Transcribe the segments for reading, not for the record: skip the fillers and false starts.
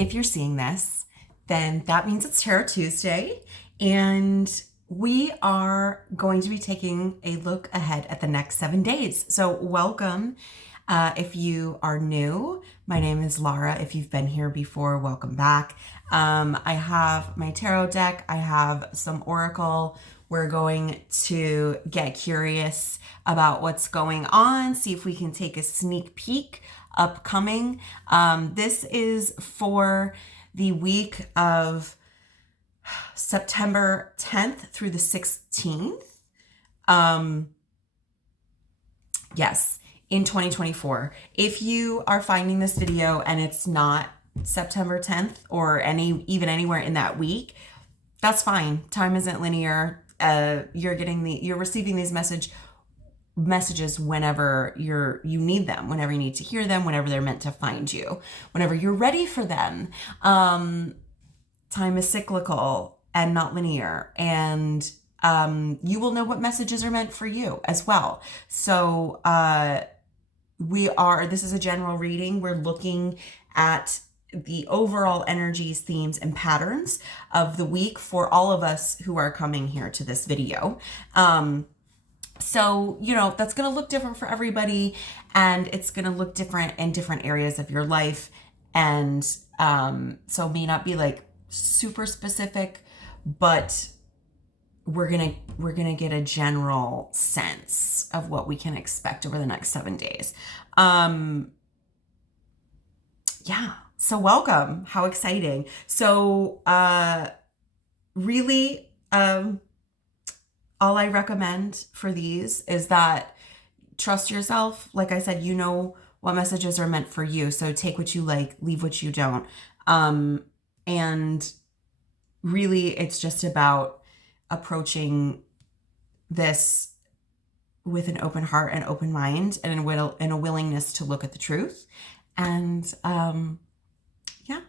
if you're seeing this, then that means it's Tarot Tuesday, and we are going to be taking a look ahead at the next 7 days. So welcome. If you are new, my name is Lara. If you've been here before, welcome back. I have my tarot deck. I have some oracle. We're going to get curious about what's going on, see if we can take a sneak peek upcoming. This is for the week of September 10th through the 16th. Yes, in 2024. If you are finding this video and it's not September 10th or even anywhere in that week, that's fine. Time isn't linear. You're receiving these messages whenever you need them, whenever you need to hear them, whenever they're meant to find you, whenever you're ready for them. Time is cyclical and not linear, and you will know what messages are meant for you as well. So this is a general reading. We're looking at the overall energies, themes, and patterns of the week for all of us who are coming here to this video. So, that's going to look different for everybody, and it's going to look different in different areas of your life. And so it may not be like super specific, but we're going to get a general sense of what we can expect over the next 7 days. Yeah. So welcome. How exciting. So, really, all I recommend for these is that trust yourself. Like I said, you know what messages are meant for you. So take what you like, leave what you don't. And really, it's just about approaching this with an open heart and open mind and a willingness to look at the truth. And yeah,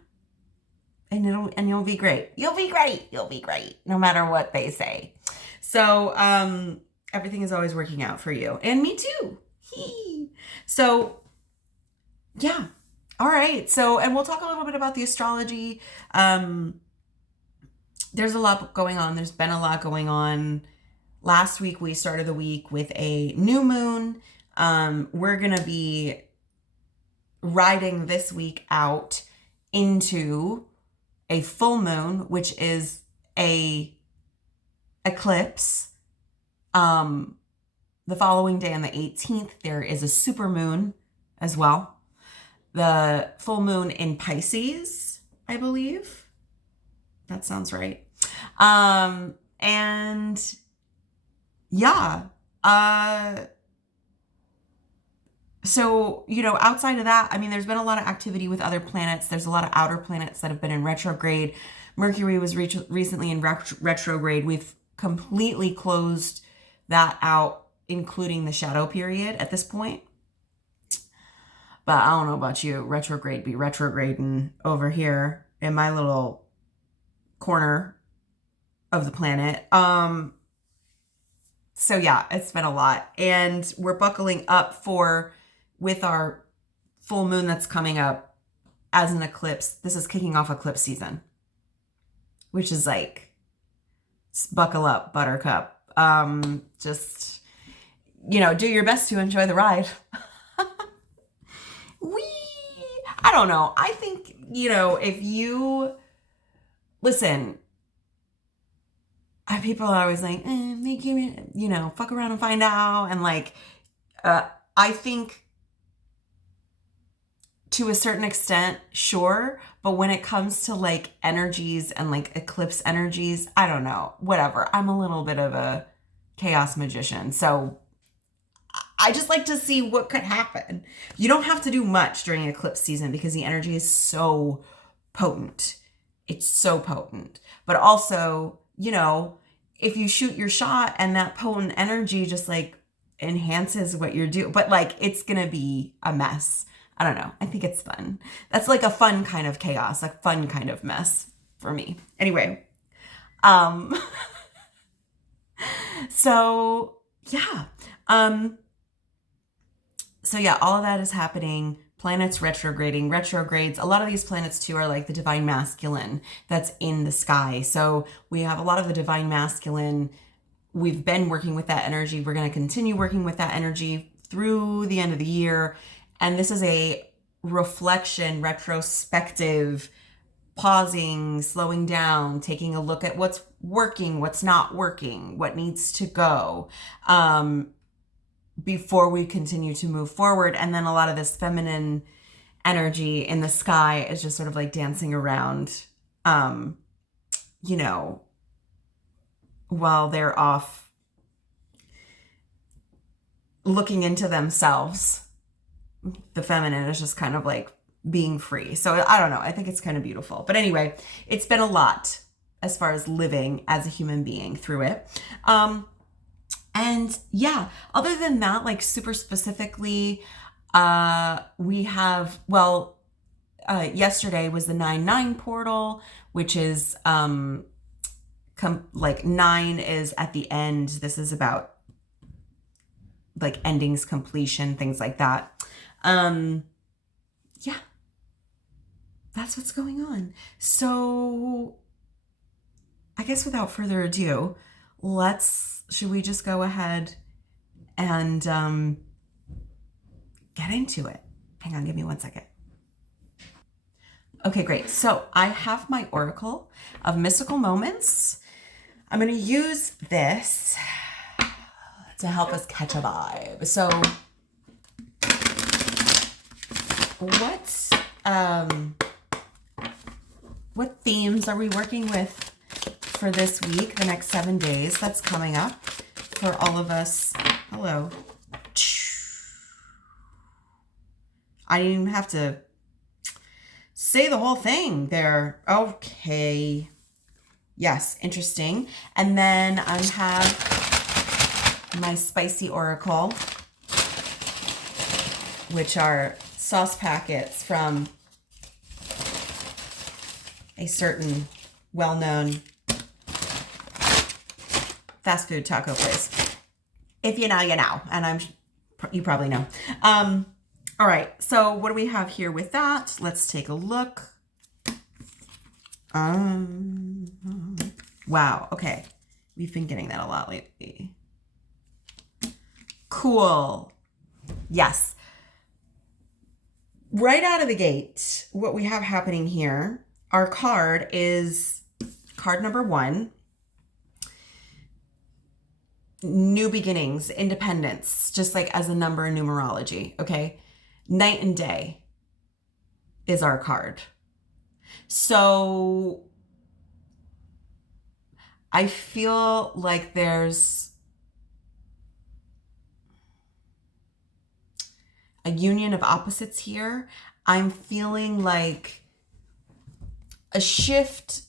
and you'll be great. You'll be great. You'll be great, no matter what they say. So everything is always working out for you, and me too. So yeah. All right. So, and we'll talk a little bit about the astrology. There's a lot going on. There's been a lot going on. Last week, we started the week with a new moon. We're going to be riding this week out into a full moon, which is a eclipse. The following day on the 18th, there is a super moon as well. The full moon in Pisces, I believe. That sounds right. And yeah. So, outside of that, there's been a lot of activity with other planets. There's a lot of outer planets that have been in retrograde. Mercury was recently in retrograde. We've completely closed that out, including the shadow period at this point. But I don't know about you. Retrograde be retrograding over here in my little corner of the planet. So yeah, it's been a lot. And we're buckling up with our full moon that's coming up as an eclipse. This is kicking off eclipse season, which is like, buckle up, buttercup. Just, do your best to enjoy the ride. I don't know. I think, if you listen, people are always like, fuck around and find out. And like, I think to a certain extent, sure. But when it comes to like energies and like eclipse energies, I don't know, whatever. I'm a little bit of a chaos magician. So I just like to see what could happen. You don't have to do much during eclipse season because the energy is so potent. It's so potent. But also, if you shoot your shot and that potent energy just like enhances what you're doing, but like it's going to be a mess. I don't know. I think it's fun. That's like a fun kind of chaos, a fun kind of mess for me. Anyway, so yeah. So yeah, all of that is happening. planets retrograding. Retrogrades, a lot of these planets too are like the divine masculine that's in the sky. So we have a lot of the divine masculine. We've been working with that energy. We're going to continue working with that energy through the end of the year. And this is a reflection, retrospective, pausing, slowing down, taking a look at what's working, what's not working, what needs to go, before we continue to move forward. And then a lot of this feminine energy in the sky is just sort of like dancing around, you know, while they're off looking into themselves. The feminine is just kind of like being free. So I don't know. I think it's kind of beautiful. But anyway, it's been a lot as far as living as a human being through it. And yeah, other than that, like super specifically, we have, well, yesterday was the 9/9 portal, which is like 9 is at the end. This is about like endings, completion, things like that. Yeah, that's what's going on. So I guess without further ado, should we just go ahead and get into it? Hang on, give me 1 second. Okay, great. So I have my Oracle of Mystical Moments. I'm going to use this to help us catch a vibe. So what themes are we working with for this week, the next 7 days that's coming up for all of us? Hello. I didn't even have to say the whole thing there. Okay. Yes, interesting. And then I have my spicy oracle, which are sauce packets from a certain well-known fast food taco place. If you know, you know. And you probably know. All right. So what do we have here with that? Let's take a look. Wow. Okay. We've been getting that a lot lately. Cool. Yes. Right out of the gate, what we have happening here, our card is card number 1. New beginnings, independence, just like as a number in numerology, okay? Night and day is our card. So I feel like there's a union of opposites here. I'm feeling like a shift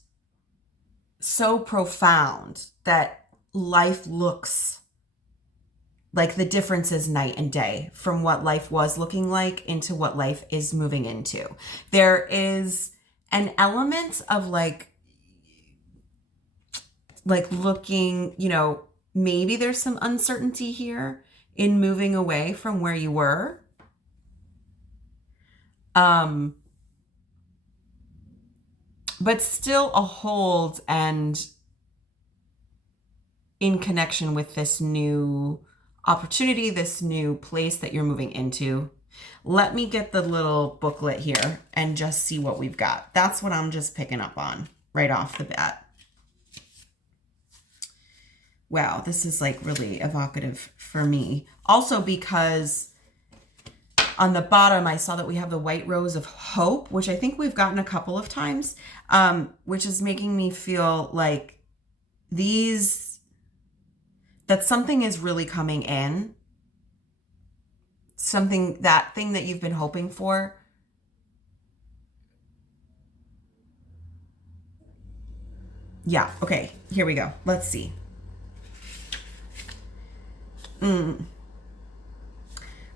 so profound that life looks like the difference is night and day from what life was looking like into what life is moving into. There is an element of like looking, you know, maybe there's some uncertainty here in moving away from where you were. But still a hold and in connection with this new opportunity, this new place that you're moving into. Let me get the little booklet here and just see what we've got. That's what I'm just picking up on right off the bat. Wow, this is like really evocative for me. Also because on the bottom, I saw that we have the white rose of hope, which I think we've gotten a couple of times, which is making me feel like that something is really coming in. That thing that you've been hoping for. Yeah, okay, here we go. Let's see.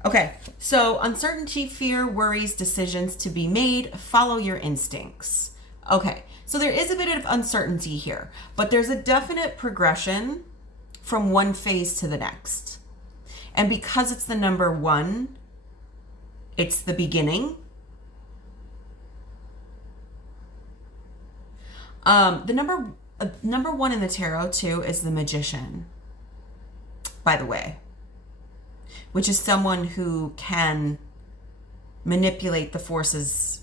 Okay, so uncertainty, fear, worries, decisions to be made, follow your instincts. Okay, so there is a bit of uncertainty here, but there's a definite progression from one phase to the next. And because it's the number 1, It's the beginning. The number one in the tarot too is the Magician, by the way, which is someone who can manipulate the forces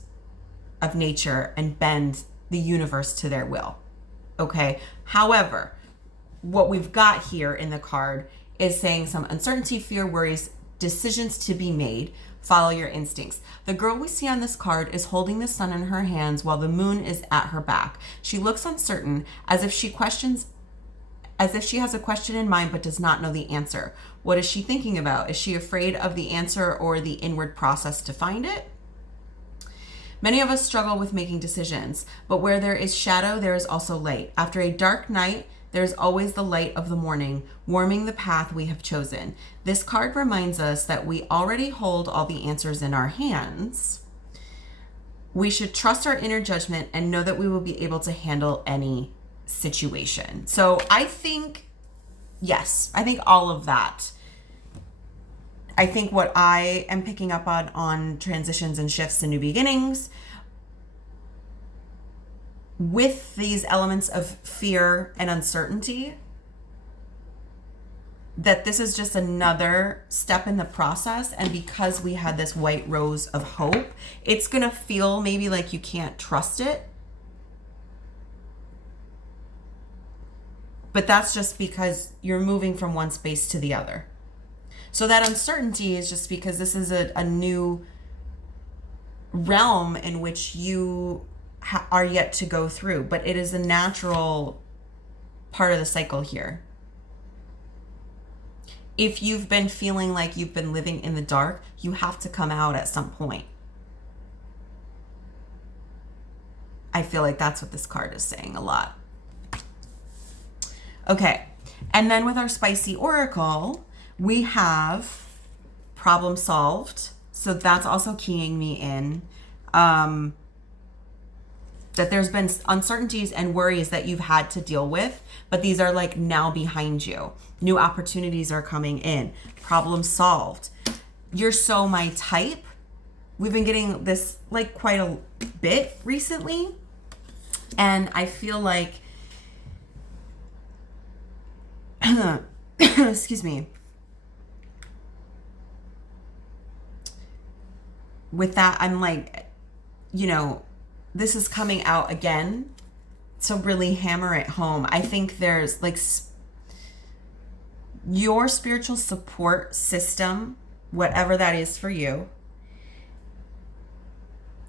of nature and bend the universe to their will. Okay. However, what we've got here in the card is saying some uncertainty, fear, worries, decisions to be made. Follow your instincts. The girl we see on this card is holding the sun in her hands while the moon is at her back. She looks uncertain, as if she has a question in mind but does not know the answer. What is she thinking about? Is she afraid of the answer or the inward process to find it? Many of us struggle with making decisions, but where there is shadow, there is also light. After a dark night, there is always the light of the morning, warming the path we have chosen. This card reminds us that we already hold all the answers in our hands. We should trust our inner judgment and know that we will be able to handle any situation. So I think, yes, I think all of that. I think what I am picking up on transitions and shifts and new beginnings, with these elements of fear and uncertainty, that this is just another step in the process. And because we had this white rose of hope, it's going to feel maybe like you can't trust it. But that's just because you're moving from one space to the other. So that uncertainty is just because this is a new realm in which you are yet to go through. But it is a natural part of the cycle here. If you've been feeling like you've been living in the dark, you have to come out at some point. I feel like that's what this card is saying a lot. Okay, and then with our spicy oracle, we have problem solved. So that's also keying me in that there's been uncertainties and worries that you've had to deal with, but these are like now behind you. New opportunities are coming in. Problem solved. You're so my type. We've been getting this like quite a bit recently. And I feel like, excuse me. With that, I'm like, you know, this is coming out again to really hammer it home. I think there's like your spiritual support system, whatever that is for you,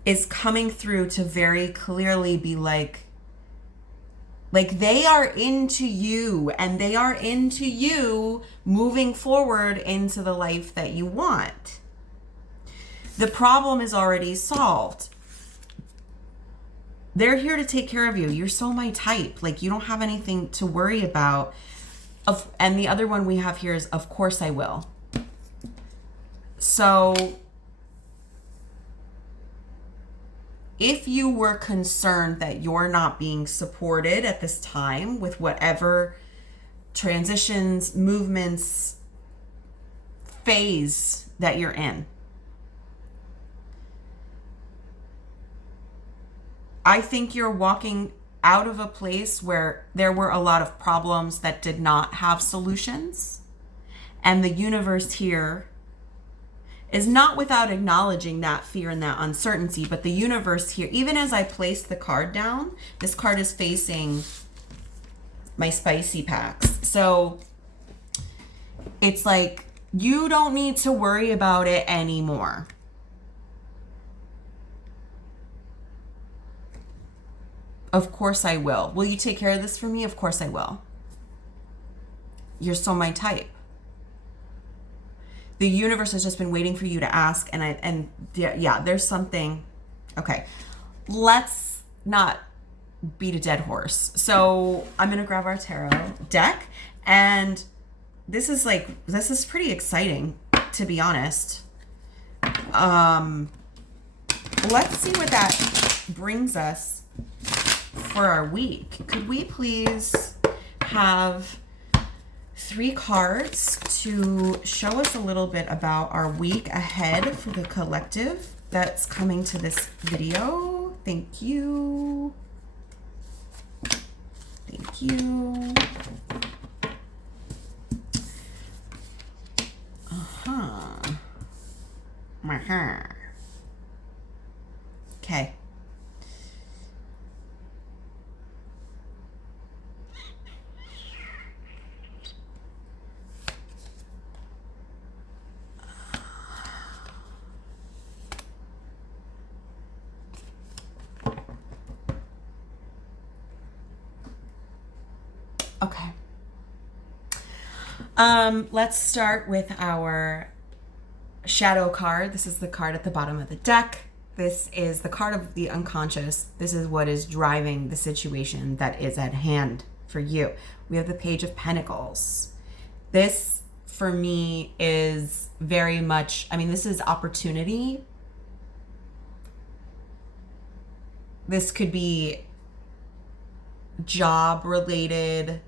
is coming through to very clearly be like they are into you and they are into you moving forward into the life that you want. The problem is already solved. They're here to take care of you. You're so my type. Like, you don't have anything to worry about. And the other one we have here is, of course I will. So if you were concerned that you're not being supported at this time with whatever transitions, movements, phase that you're in, I think you're walking out of a place where there were a lot of problems that did not have solutions. And the universe here is not without acknowledging that fear and that uncertainty, but the universe here, even as I place the card down, this card is facing my spicy packs. So it's like, you don't need to worry about it anymore. Of course I will. Will you take care of this for me? Of course I will. You're so my type. The universe has just been waiting for you to ask, and there's something. Okay, let's not beat a dead horse. So I'm gonna grab our tarot deck, and this is pretty exciting, to be honest. Let's see what that brings us for our week. Could we please have 3 cards to show us a little bit about our week ahead for the collective that's coming to this video. Thank you. Thank you. Okay. Okay. Let's start with our shadow card. This is the card at the bottom of the deck. This is the card of the unconscious. This is what is driving the situation that is at hand for you. We have the Page of Pentacles. This, for me, is very much, I mean, this is opportunity. This could be job related.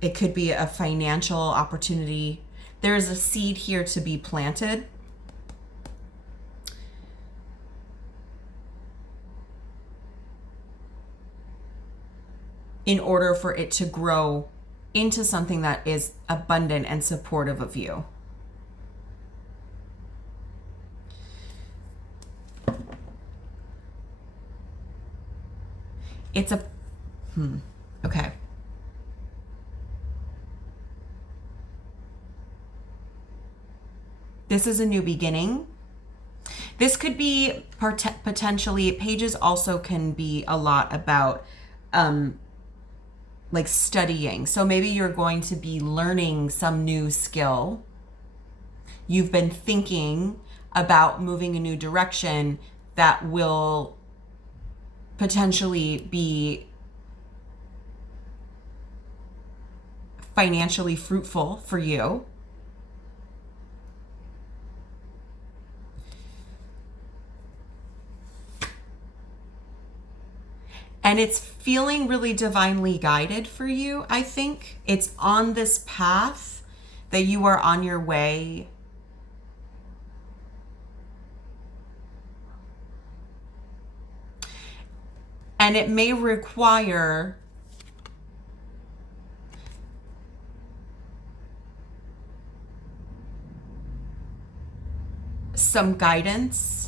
It could be a financial opportunity. There is a seed here to be planted. In order for it to grow into something that is abundant and supportive of you. It's a, okay. This is a new beginning. This could be potentially, pages also can be a lot about like studying. So maybe you're going to be learning some new skill. You've been thinking about moving a new direction that will potentially be financially fruitful for you. And it's feeling really divinely guided for you, I think. It's on this path that you are on your way. And it may require some guidance.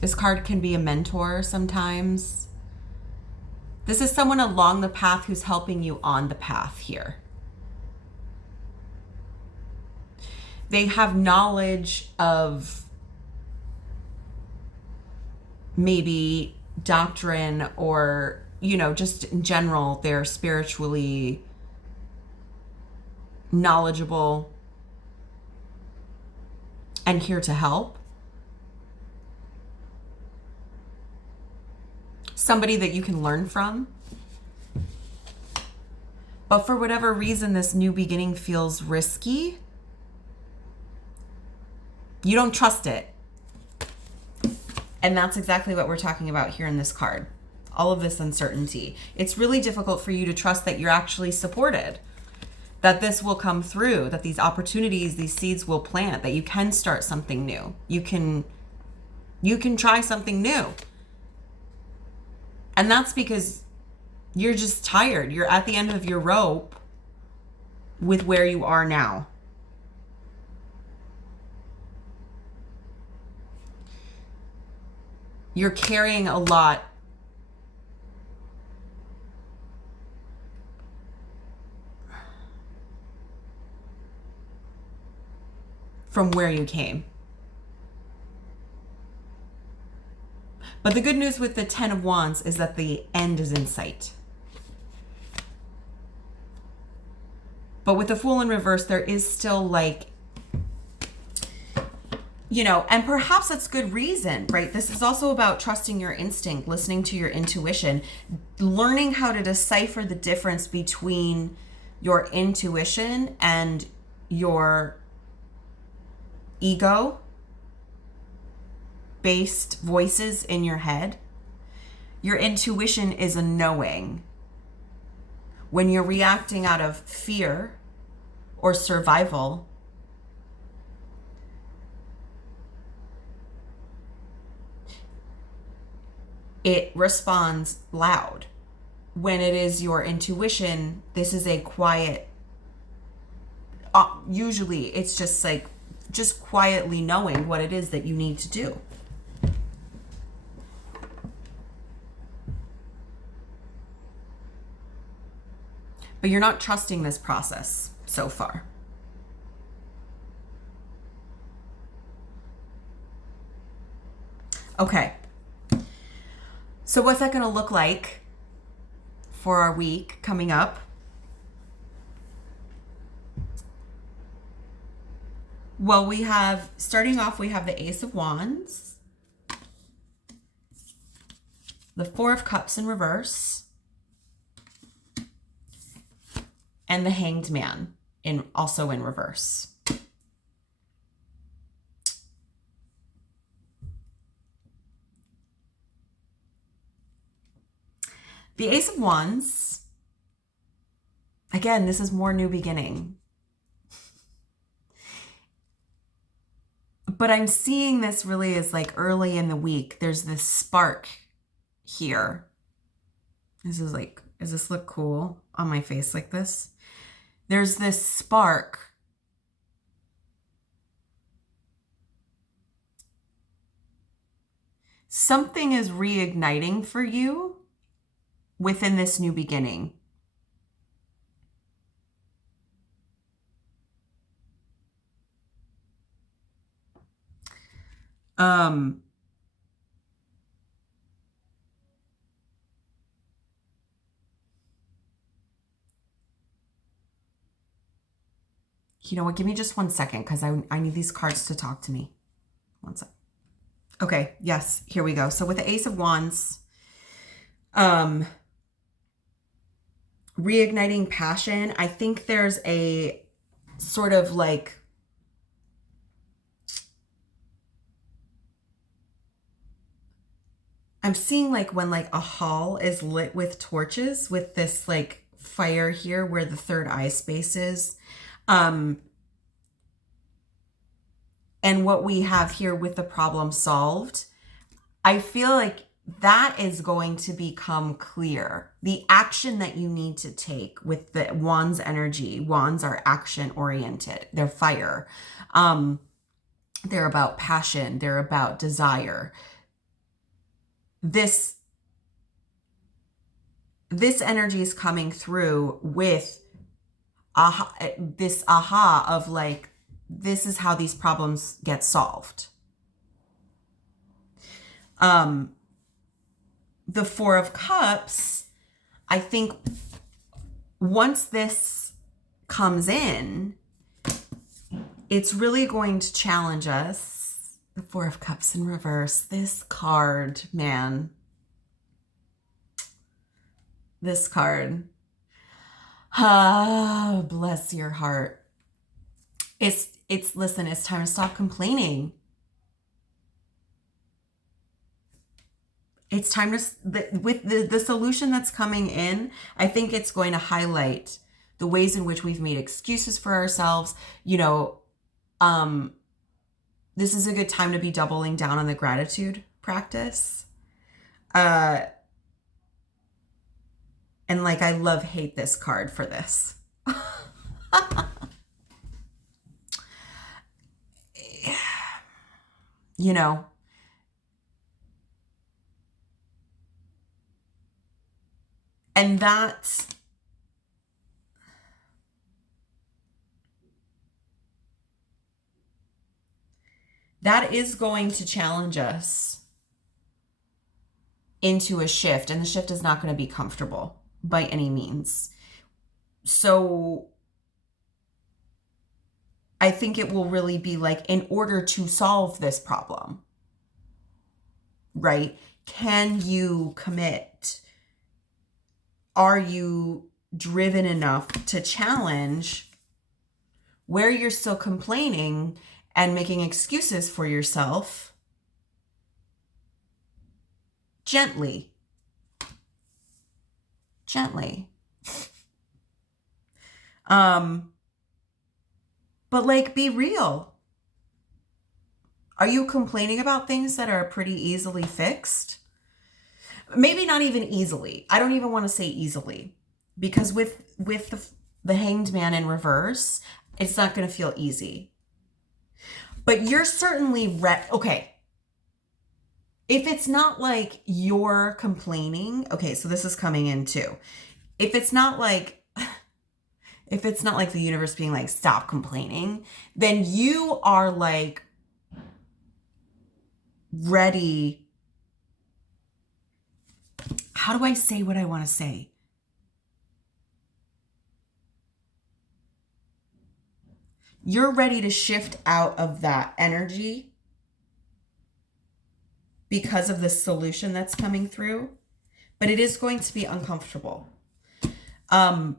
This card can be a mentor sometimes. This is someone along the path who's helping you on the path here. They have knowledge of maybe doctrine or, you know, just in general, they're spiritually knowledgeable and here to help. Somebody that you can learn from. But for whatever reason, this new beginning feels risky. You don't trust it. And that's exactly what we're talking about here in this card. All of this uncertainty. It's really difficult for you to trust that you're actually supported, that this will come through, that these opportunities, these seeds will plant, that you can start something new. You can try something new. And that's because you're just tired. You're at the end of your rope with where you are now. You're carrying a lot from where you came. But the good news with the 10 of Wands is that the end is in sight. But with the Fool in reverse, there is still like, you know, and perhaps that's good reason, right? This is also about trusting your instinct, listening to your intuition, learning how to decipher the difference between your intuition and your ego based voices in your head. Your intuition is a knowing. When you're reacting out of fear or survival, it responds loud. When it is your intuition, this is a quiet, usually it's just like, just quietly knowing what it is that you need to do. But you're not trusting this process so far. Okay. So what's that going to look like for our week coming up? Well, we have, starting off, we have the Ace of Wands, the Four of Cups in reverse, and the Hanged Man also in reverse. The Ace of Wands, again, this is more new beginning. But I'm seeing this really as like early in the week. There's this spark here. This is like, does this look cool on my face like this? There's this spark. Something is reigniting for you within this new beginning. You know what? Give me just 1 second because I need these cards to talk to me. 1 sec. Okay. Yes. Here we go. So with the Ace of Wands, reigniting passion. I think there's a sort of like, I'm seeing like when like a hall is lit with torches with this like fire here where the third eye space is. And what we have here with the problem solved, I feel like that is going to become clear. The action that you need to take with the Wands energy. Wands are action oriented. They're fire. They're about passion. They're about desire. This energy is coming through with this aha of like, this is how these problems get solved. The Four of Cups, I think once this comes in, it's really going to challenge us. The Four of Cups in reverse. This card, man. This card. Ah, bless your heart. Listen, it's time to stop complaining. It's time to, with the solution that's coming in, I think it's going to highlight the ways in which we've made excuses for ourselves. You know, this is a good time to be doubling down on the gratitude practice. And like, I hate this card for this. You know, and that is going to challenge us into a shift, and the shift is not going to be comfortable by any means. So I think it will really be like, in order to solve this problem, right? Can you commit? Are you driven enough to challenge where you're still complaining and making excuses for yourself gently, gently. But like, be real. Are you complaining about things that are pretty easily fixed? Maybe not even easily. I don't even want to say easily, because with the Hanged Man in reverse, it's not going to feel easy. But you're certainly okay. If it's not like you're complaining, okay, so this is coming in too. If it's not like the universe being like, stop complaining, then you are like ready. How do I say what I want to say? You're ready to shift out of that energy because of the solution that's coming through, but it is going to be uncomfortable. I'm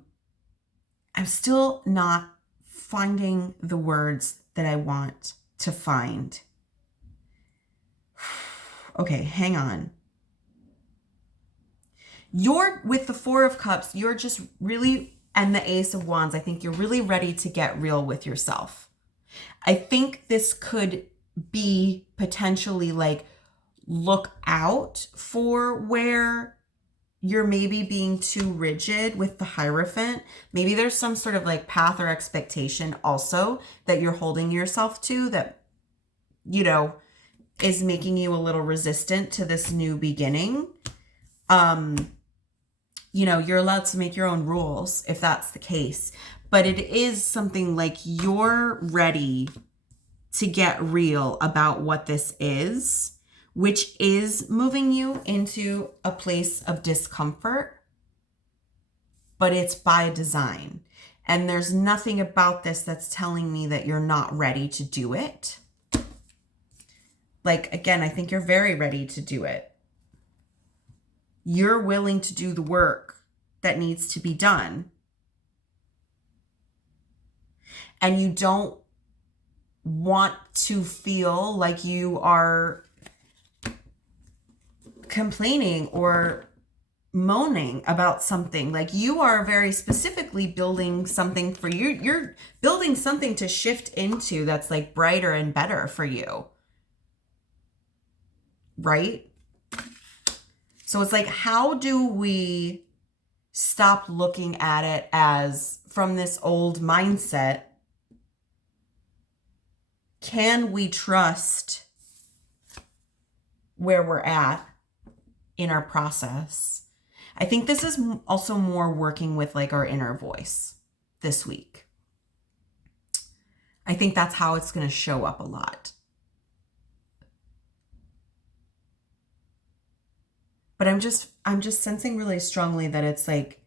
still not finding the words that I want to find. Okay, hang on. You're with the Four of Cups, you're just really, and the Ace of Wands, I think you're really ready to get real with yourself. I think this could be potentially like, look out for where you're maybe being too rigid with the Hierophant. Maybe there's some sort of like path or expectation also that you're holding yourself to that, you know, is making you a little resistant to this new beginning. You know, you're allowed to make your own rules if that's the case, but it is something like you're ready to get real about what this is, which is moving you into a place of discomfort, but it's by design. And there's nothing about this that's telling me that you're not ready to do it. Like, again, I think you're very ready to do it. You're willing to do the work that needs to be done. And you don't want to feel like you are complaining or moaning about something. Like, you are very specifically building something for you. You're building something to shift into that's like brighter and better for you. Right? So it's like, how do we stop looking at it as from this old mindset? Can we trust where we're at in our process? I think this is also more working with like our inner voice this week. I think that's how it's going to show up a lot. But I'm just sensing really strongly that it's like,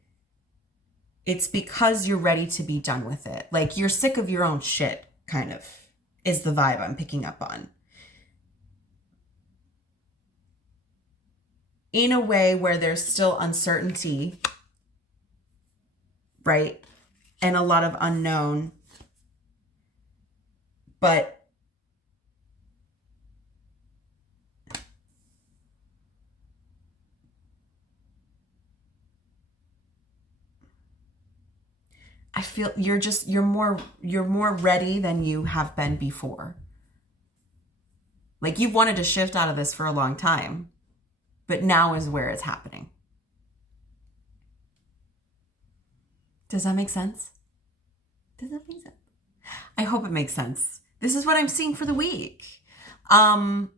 it's because you're ready to be done with it. Like, you're sick of your own shit, kind of, is the vibe I'm picking up on. In a way where there's still uncertainty, right? And a lot of unknown. But I feel you're more ready than you have been before. Like, you've wanted to shift out of this for a long time, but now is where it's happening. Does that make sense? Does that make sense? I hope it makes sense. This is what I'm seeing for the week. I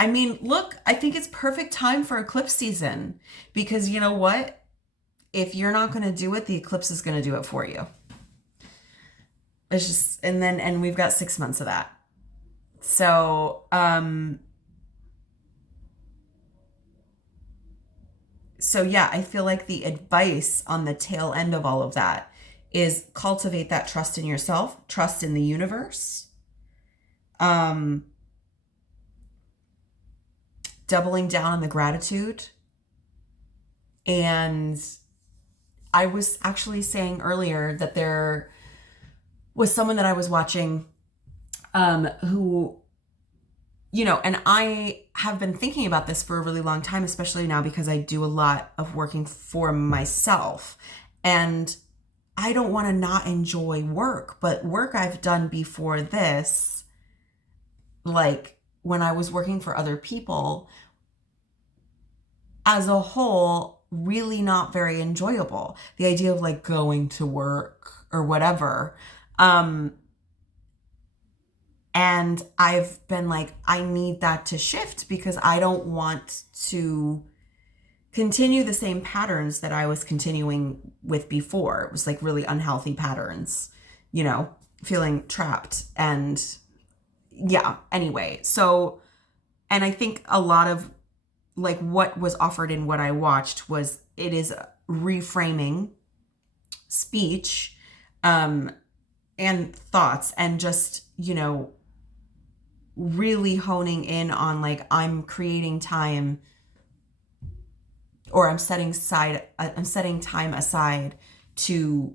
mean, look, I think it's perfect time for eclipse season, because you know what? If you're not going to do it, the eclipse is going to do it for you. It's just, and we've got 6 months of that. So, yeah, I feel like the advice on the tail end of all of that is cultivate that trust in yourself, trust in the universe. Doubling down on the gratitude. And I was actually saying earlier that there was someone that I was watching who and I have been thinking about this for a really long time, especially now because I do a lot of working for myself. And I don't want to not enjoy work, but work I've done before this, like when I was working for other people, as a whole, really not very enjoyable. The idea of like going to work or whatever. And I've been like, I need that to shift because I don't want to continue the same patterns that I was continuing with before. It was like really unhealthy patterns, feeling trapped. And yeah, anyway. So, and I think a lot of like what was offered in what I watched it is reframing speech, and thoughts, and just, really honing in on like, I'm creating time, or I'm setting time aside to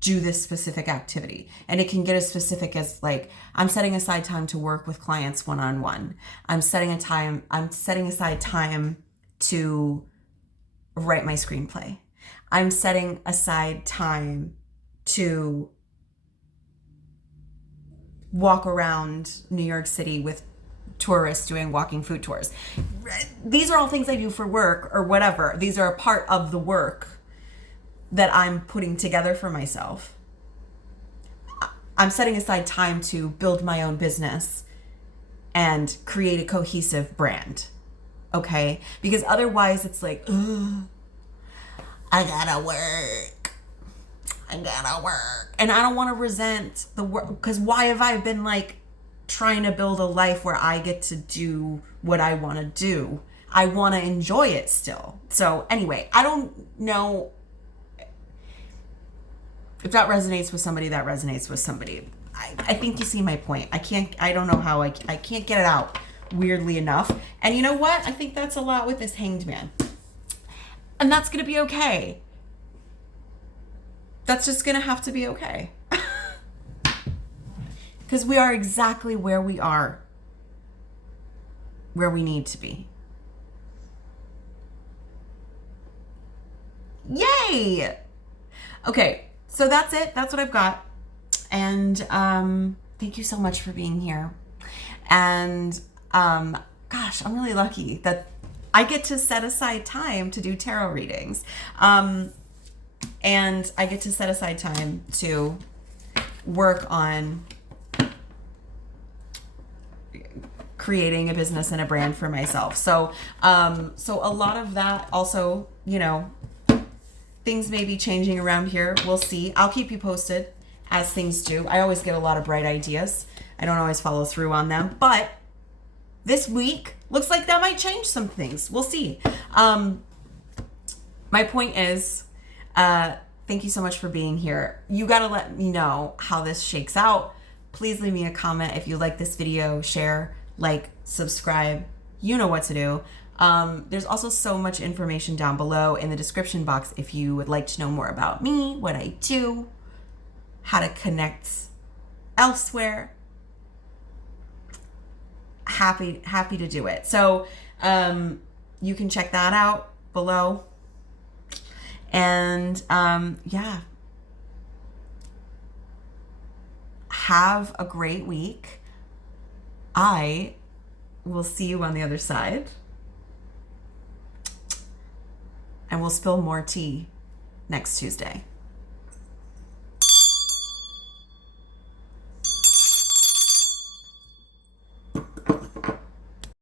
do this specific activity. And it can get as specific as like, I'm setting aside time to work with clients one-on-one. I'm setting aside time to write my screenplay. I'm setting aside time to walk around New York City with tourists doing walking food tours. These are all things I do for work or whatever. These are a part of the work that I'm putting together for myself. I'm setting aside time to build my own business and create a cohesive brand. Okay? Because otherwise it's like, ugh, I gotta work. And I don't want to resent the work, because why have I been like trying to build a life where I get to do what I want to do? I want to enjoy it still. So anyway, I don't know if that resonates with somebody. That resonates with somebody. I think you see my point. I don't know how I can't get it out weirdly enough. And you know what? I think that's a lot with this Hanged Man. And that's going to be okay. That's just going to have to be okay. Because we are exactly where we are, where we need to be. Yay! Okay, so that's it. That's what I've got. And thank you so much for being here. And gosh, I'm really lucky that I get to set aside time to do tarot readings. And I get to set aside time to work on creating a business and a brand for myself. So a lot of that also, things may be changing around here. We'll see. I'll keep you posted as things do. I always get a lot of bright ideas. I don't always follow through on them, but this week looks like that might change some things. We'll see. My point is, thank you so much for being here. You got to let me know how this shakes out. Please leave me a comment if you like this video, share, like, subscribe. You know what to do. There's also so much information down below in the description box if you would like to know more about me, what I do, how to connect elsewhere. Happy to do it. So you can check that out below. And yeah, have a great week. I will see you on the other side, and we'll spill more tea next Tuesday.